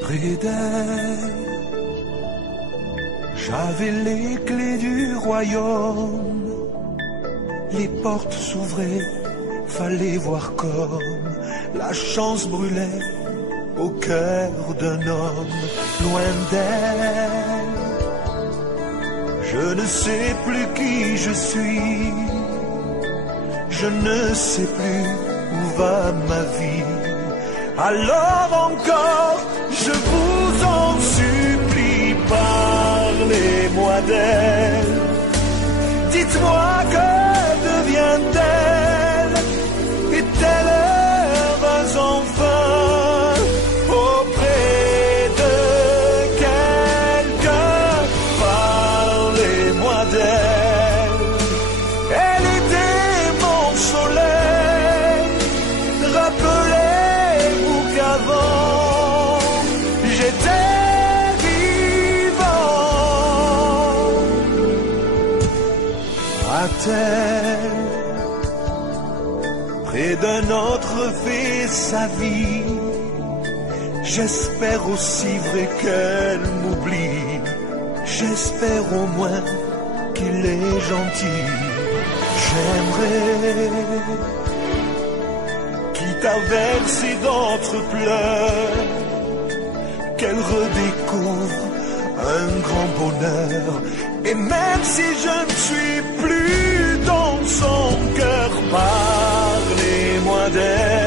Près d'elle, j'avais les clés du royaume. Les portes s'ouvraient, fallait voir comme la chance brûlait au cœur d'un homme. Loin d'elle, je ne sais plus qui je suis. Je ne sais plus où va ma vie. Alors encore, je vous en supplie, parlez-moi d'elle. Dites-moi que devient-elle? Est-elle heureuse enfin auprès de quelqu'un? Parlez-moi d'elle. Elle était mon soleil. Rappelez-vous qu'avant j'étais vivant. A-t-elle près d'un autre fait sa vie? J'espère aussi vrai qu'elle m'oublie. J'espère au moins qu'il est gentil. J'aimerais, quitte à verser d'autres pleurs, qu'elle redécouvre un grand bonheur. Et même si je ne suis plus dans son cœur, parlez-moi d'elle.